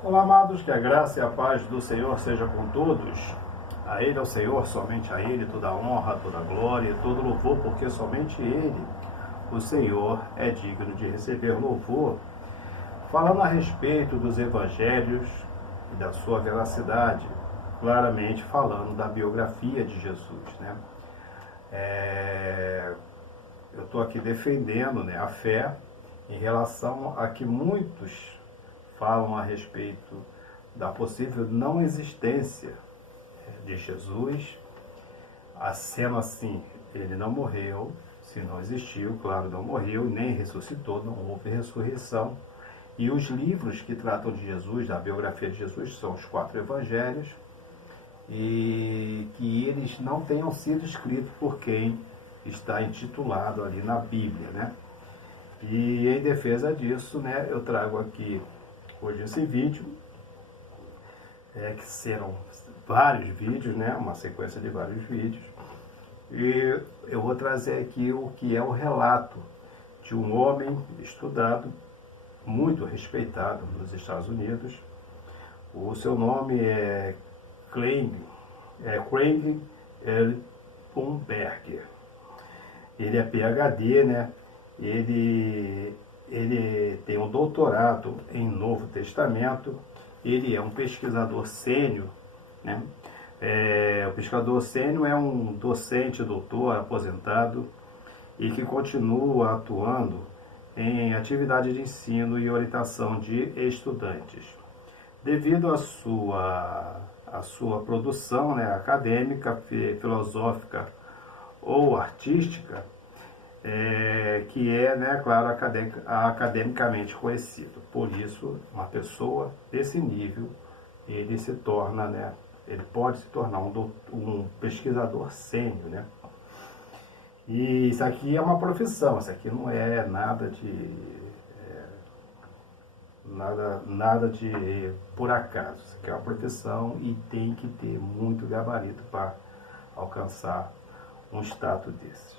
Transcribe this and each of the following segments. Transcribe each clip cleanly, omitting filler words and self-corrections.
Olá, amados, que a graça e a paz do Senhor seja com todos. A Ele, ao Senhor, somente a Ele, toda a honra, toda a glória e todo louvor, porque somente Ele, o Senhor, é digno de receber louvor. Falando a respeito dos evangelhos e da sua veracidade, claramente falando da biografia de Jesus, né? Eu estou aqui defendendo, né, a fé em relação a que muitos falam a respeito da possível não existência de Jesus, sendo assim, ele não morreu, se não existiu, claro, não morreu, nem ressuscitou, não houve ressurreição. E os livros que tratam de Jesus, da biografia de Jesus, são os 4 evangelhos, e que eles não tenham sido escritos por quem está intitulado ali na Bíblia, né? E em defesa disso, né, eu trago aqui hoje esse vídeo, que serão vários vídeos, né, uma sequência de vários vídeos, e eu vou trazer aqui o que é o relato de um homem estudado, muito respeitado nos Estados Unidos. O seu nome é Craig L. Bomberger. Ele é PhD, né? Ele tem um doutorado em Novo Testamento. Ele é um pesquisador sênior, né? O pesquisador sênior é um docente, doutor, aposentado, e que continua atuando em atividade de ensino e orientação de estudantes. Devido à sua produção, né, acadêmica, filosófica ou artística, que é, né, claro, academicamente conhecido. Por isso, uma pessoa desse nível, ele se torna, né, ele pode se tornar um pesquisador sênior, né? E isso aqui é uma profissão, isso aqui não é nada de por acaso. Isso aqui é uma profissão e tem que ter muito gabarito para alcançar um status desse.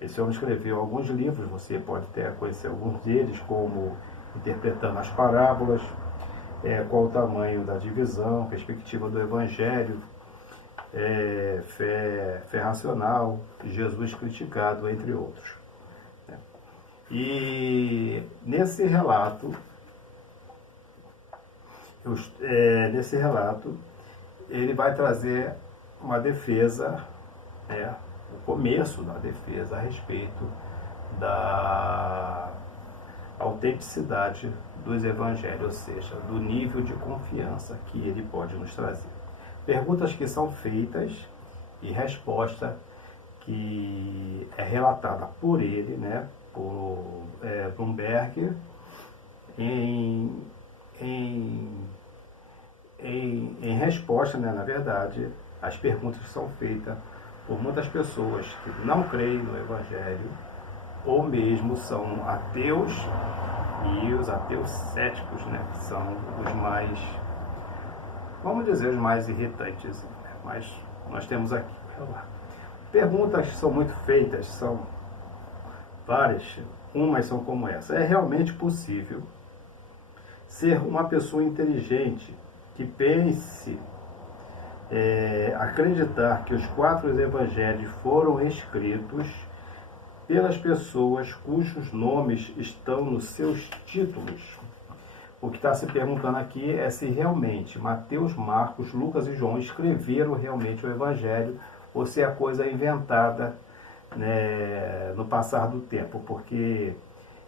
Esse homem escreveu alguns livros, você pode até conhecer alguns deles, como Interpretando as Parábolas, Qual o Tamanho da Divisão, Perspectiva do Evangelho, Fé Racional, Jesus Criticado, entre outros. E nesse relato, ele vai trazer uma defesa, o começo da defesa a respeito da autenticidade dos evangelhos, ou seja, do nível de confiança que ele pode nos trazer. Perguntas que são feitas e resposta que é relatada por ele, né, por Bloomberg, em resposta, né, na verdade, às perguntas que são feitas por muitas pessoas que não creem no Evangelho, ou mesmo são ateus, e os ateus céticos, né, que são os mais, vamos dizer, os mais irritantes, né? Mas nós temos aqui, perguntas que são muito feitas, são várias, umas são como essa: é realmente possível ser uma pessoa inteligente que pense, acreditar que os 4 evangelhos foram escritos pelas pessoas cujos nomes estão nos seus títulos? O que está se perguntando aqui é se realmente Mateus, Marcos, Lucas e João escreveram realmente o Evangelho, ou se é coisa inventada, né, no passar do tempo, porque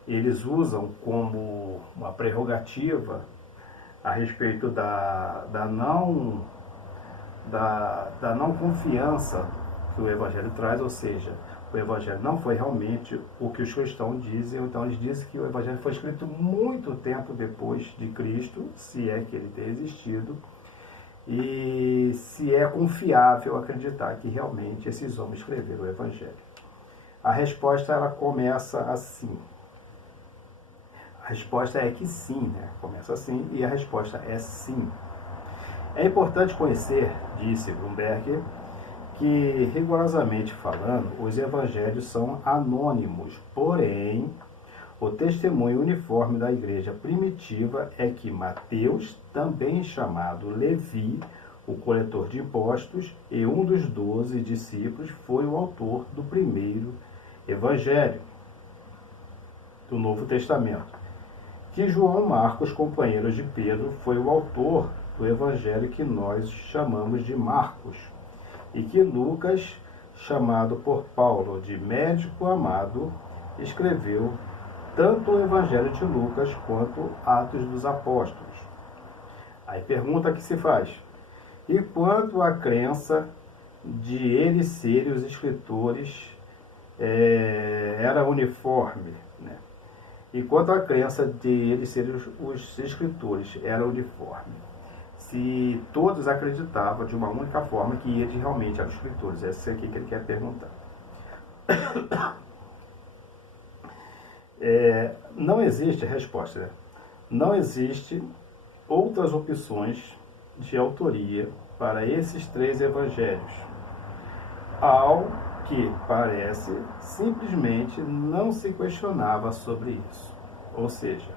eles usam como uma prerrogativa a respeito da não confiança que o Evangelho traz, ou seja, o Evangelho não foi realmente o que os cristãos dizem. Então eles dizem que o Evangelho foi escrito muito tempo depois de Cristo, se é que ele tem existido, e se é confiável acreditar que realmente esses homens escreveram o Evangelho. A resposta, ela começa assim. A resposta é que sim, né? Começa assim, e a resposta é sim. É importante conhecer, disse Bloomberg, que, rigorosamente falando, os evangelhos são anônimos, porém, O testemunho uniforme da igreja primitiva é que Mateus, também chamado Levi, o coletor de impostos, e um dos 12 discípulos, foi o autor do primeiro evangelho do Novo Testamento. Que João Marcos, companheiro de Pedro, foi o autor do evangelho que nós chamamos de Marcos, e que Lucas, chamado por Paulo de médico amado, escreveu tanto o evangelho de Lucas quanto Atos dos Apóstolos. Aí pergunta que se faz: e quanto à crença de eles serem os escritores, era uniforme, né? E quanto à crença de eles serem os escritores, era uniforme. Se todos acreditavam de uma única forma que eles realmente eram escritores. Essa é aqui que ele quer perguntar. Não existe resposta, né? Não existe outras opções de autoria para esses 3 evangelhos. Ao que parece, simplesmente não se questionava sobre isso. Ou seja,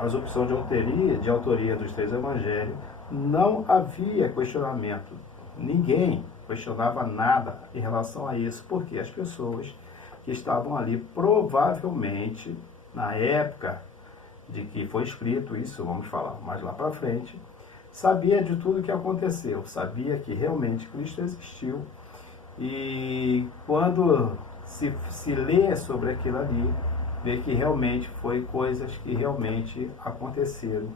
as opções de autoria dos 3 evangelhos, não havia questionamento. Ninguém questionava nada em relação a isso, porque as pessoas que estavam ali, provavelmente, na época de que foi escrito isso, vamos falar mais lá para frente, sabia de tudo que aconteceu, sabia que realmente Cristo existiu, e quando se lê sobre aquilo ali, vê que realmente foi coisas que realmente aconteceram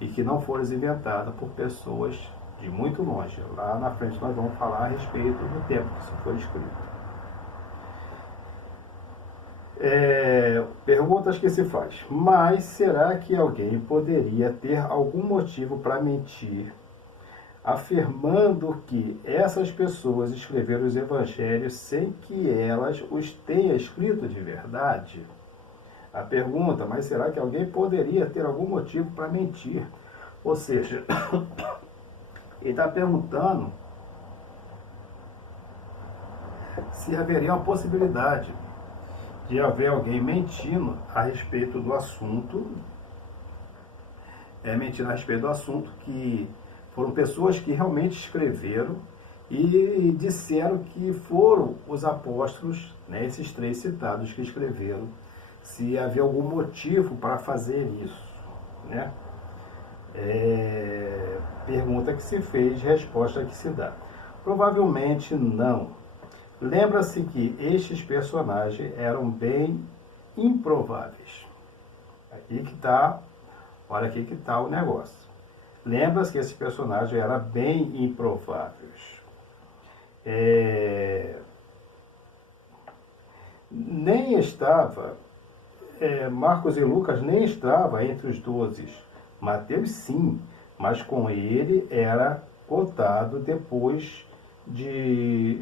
e que não foram inventadas por pessoas de muito longe. Lá na frente nós vamos falar a respeito do tempo que isso foi escrito. Perguntas que se faz: mas será que alguém poderia ter algum motivo para mentir, afirmando que essas pessoas escreveram os evangelhos sem que elas os tenham escrito de verdade? A pergunta: mas será que alguém poderia ter algum motivo para mentir? Ou seja, ele está perguntando se haveria uma possibilidade de haver alguém mentindo a respeito do assunto, que foram pessoas que realmente escreveram e disseram que foram os apóstolos, né, esses 3 citados que escreveram, se havia algum motivo para fazer isso, né? Pergunta que se fez, resposta que se dá: provavelmente não. Lembra-se que estes personagens eram bem improváveis. Olha aqui que está o negócio. Lembra-se que esses personagens eram bem improváveis. Nem estava, Marcos e Lucas nem estavam entre os 12. Mateus sim, mas com ele era contado depois de...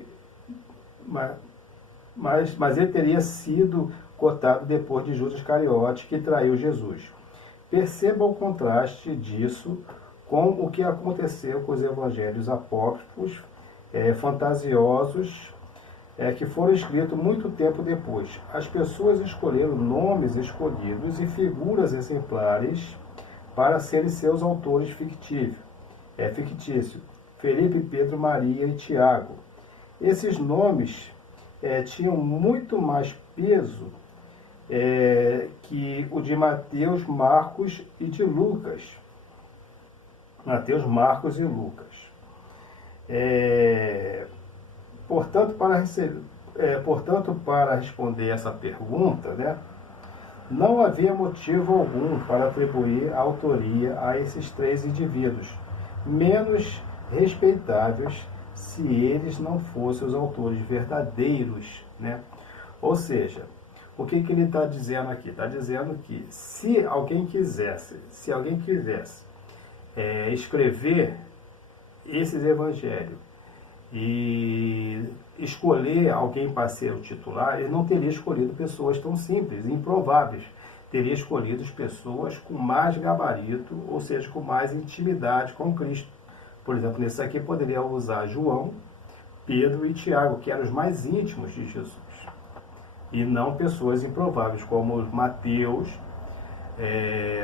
Mas ele teria sido cotado depois de Judas Iscariote, que traiu Jesus. Perceba o contraste disso com o que aconteceu com os evangelhos apócrifos, fantasiosos, que foram escritos muito tempo depois. As pessoas escolheram nomes escolhidos e figuras exemplares para serem seus autores fictícios. Felipe, Pedro, Maria e Tiago. Esses nomes tinham muito mais peso que o de Mateus, Marcos e de Lucas. Mateus, Marcos e Lucas. Portanto, para responder essa pergunta, né, não havia motivo algum para atribuir a autoria a esses 3 indivíduos, menos respeitáveis se eles não fossem os autores verdadeiros, né? Ou seja, o que ele está dizendo aqui? Está dizendo que se alguém quisesse escrever esses evangelhos e escolher alguém para ser o titular, ele não teria escolhido pessoas tão simples, improváveis. Teria escolhido pessoas com mais gabarito, ou seja, com mais intimidade com Cristo. Por exemplo, nesse aqui poderia usar João, Pedro e Tiago, que eram os mais íntimos de Jesus. e não pessoas improváveis, como Mateus,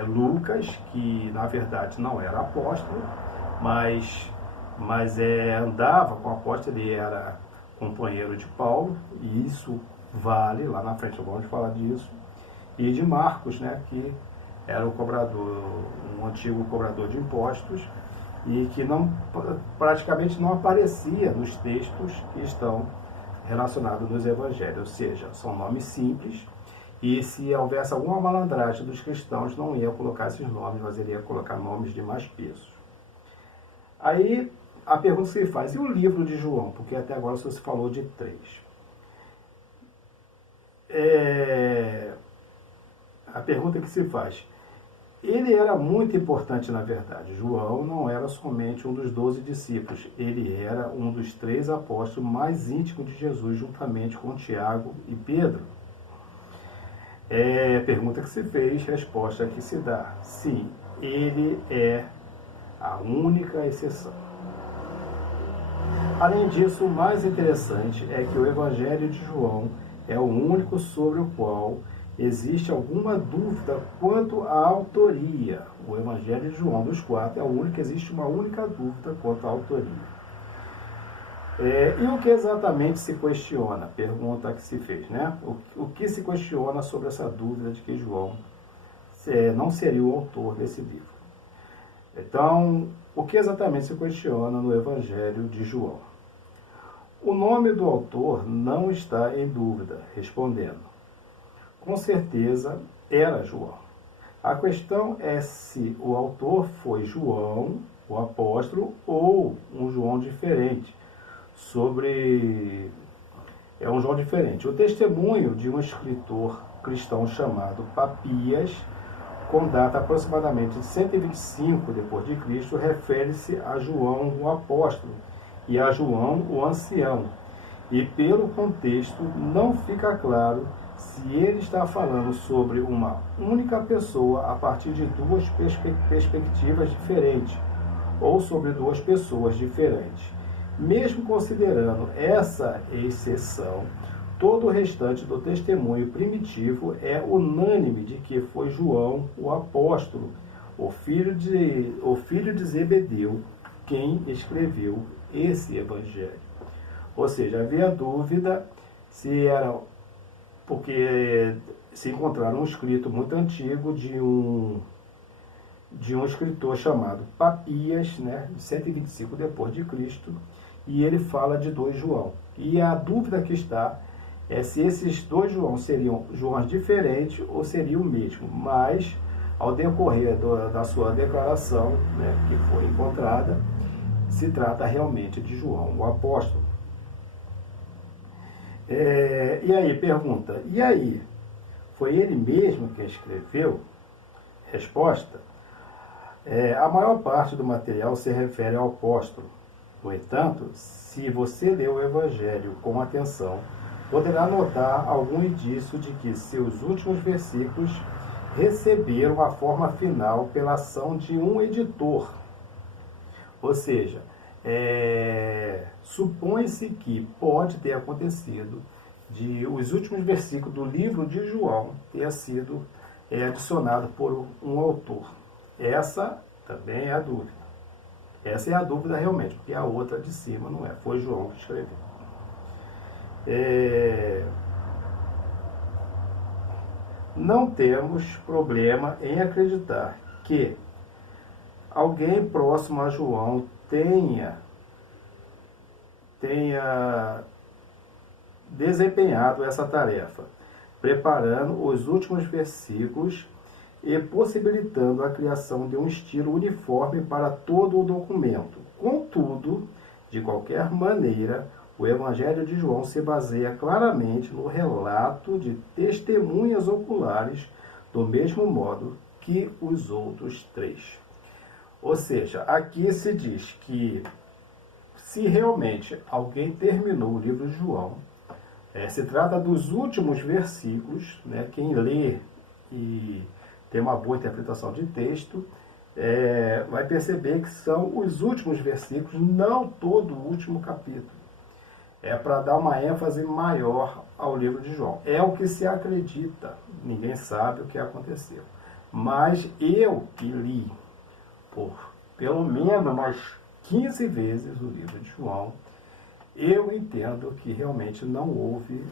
Lucas, que na verdade não era apóstolo, mas andava com o apóstolo, ele era companheiro de Paulo, e isso vale, lá na frente vamos falar disso, e de Marcos, né, que era um antigo cobrador de impostos, e que praticamente não aparecia nos textos que estão relacionados nos evangelhos, ou seja, são nomes simples, e se houvesse alguma malandragem dos cristãos, não ia colocar esses nomes, mas ele ia colocar nomes de mais peso. Aí, a pergunta que se faz, e o livro de João? Porque até agora só se falou de 3. A pergunta que se faz, ele era muito importante na verdade. João não era somente um dos 12 discípulos, ele era um dos 3 apóstolos mais íntimos de Jesus, juntamente com Tiago e Pedro. Pergunta que se fez, resposta que se dá. Sim, ele é a única exceção. Além disso, o mais interessante é que o Evangelho de João é o único sobre o qual existe alguma dúvida quanto à autoria. O Evangelho de João dos 4 é o único que existe uma única dúvida quanto à autoria. E o que exatamente se questiona? Pergunta que se fez, né? O que se questiona sobre essa dúvida de que João não seria o autor desse livro? Então, o que exatamente se questiona no Evangelho de João? O nome do autor não está em dúvida, respondendo. Com certeza era João. A questão é se o autor foi João, o apóstolo, ou um João diferente. É um João diferente. O testemunho de um escritor cristão chamado Papias, com data aproximadamente de 125 d.C., refere-se a João, o apóstolo, e a João, o ancião. E pelo contexto não fica claro se ele está falando sobre uma única pessoa a partir de 2 perspectivas diferentes, ou sobre 2 pessoas diferentes. Mesmo considerando essa exceção, todo o restante do testemunho primitivo é unânime de que foi João, o apóstolo, o filho de Zebedeu, quem escreveu esse evangelho. Ou seja, havia dúvida se era, porque se encontraram um escrito muito antigo de um escritor chamado Papias, né, de 125 d.C., e ele fala de 2 João. E a dúvida que está é se esses 2 João seriam Joões diferentes ou seriam o mesmo. Mas, ao decorrer da sua declaração, né, que foi encontrada, se trata realmente de João, o apóstolo. E aí, pergunta, e aí? Foi ele mesmo quem escreveu? Resposta, a maior parte do material se refere ao apóstolo. No entanto, se você ler o Evangelho com atenção, poderá notar algum indício de que seus últimos versículos receberam a forma final pela ação de um editor. Ou seja, supõe-se que pode ter acontecido de os últimos versículos do livro de João ter sido adicionado por um autor. Essa também é a dúvida. Essa é a dúvida realmente, porque a outra de cima não é. Foi João que escreveu. Não temos problema em acreditar que alguém próximo a João tenha desempenhado essa tarefa, preparando os últimos versículos e possibilitando a criação de um estilo uniforme para todo o documento. Contudo, de qualquer maneira, o Evangelho de João se baseia claramente no relato de testemunhas oculares, do mesmo modo que os outros 3. Ou seja, aqui se diz que se realmente alguém terminou o livro de João, se trata dos últimos versículos, né, quem lê e tem uma boa interpretação de texto, vai perceber que são os últimos versículos, não todo o último capítulo. é para dar uma ênfase maior ao livro de João. É o que se acredita, ninguém sabe o que aconteceu. Mas eu que li por pelo menos umas 15 vezes o livro de João, eu entendo que realmente não houve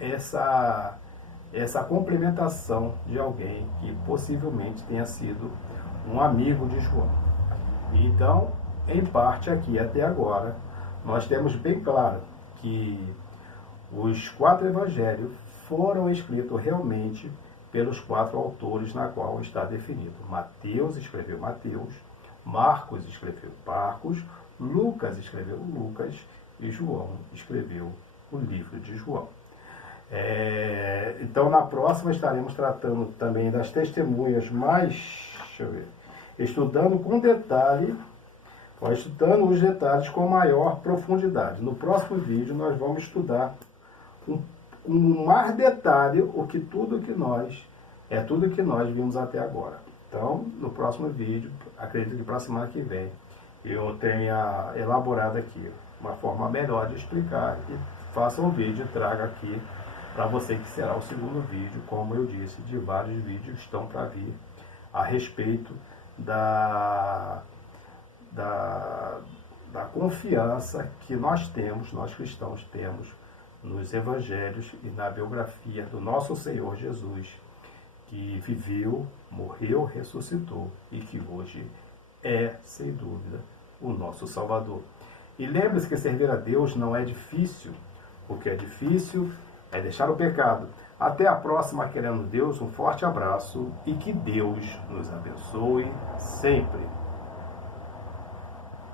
essa complementação de alguém que possivelmente tenha sido um amigo de João. Então, em parte aqui até agora, nós temos bem claro que os 4 evangelhos foram escritos realmente pelos 4 autores na qual está definido. Mateus escreveu Mateus, Marcos escreveu Marcos, Lucas escreveu Lucas e João escreveu o livro de João. Então, na próxima estaremos tratando também das testemunhas estudando com detalhe, estudando os detalhes com maior profundidade. No próximo vídeo nós vamos estudar com mais detalhe tudo que nós vimos até agora. Então, no próximo vídeo, acredito que para a semana que vem, eu tenha elaborado aqui uma forma melhor de explicar e faça um vídeo e traga aqui para você que será o segundo vídeo, como eu disse, de vários vídeos estão para vir a respeito da confiança que nós cristãos temos nos evangelhos e na biografia do nosso Senhor Jesus, que viveu, morreu, ressuscitou e que hoje é, sem dúvida, o nosso Salvador. E lembre-se que servir a Deus não é difícil. O que é difícil é deixar o pecado. Até a próxima, querendo Deus, um forte abraço e que Deus nos abençoe sempre.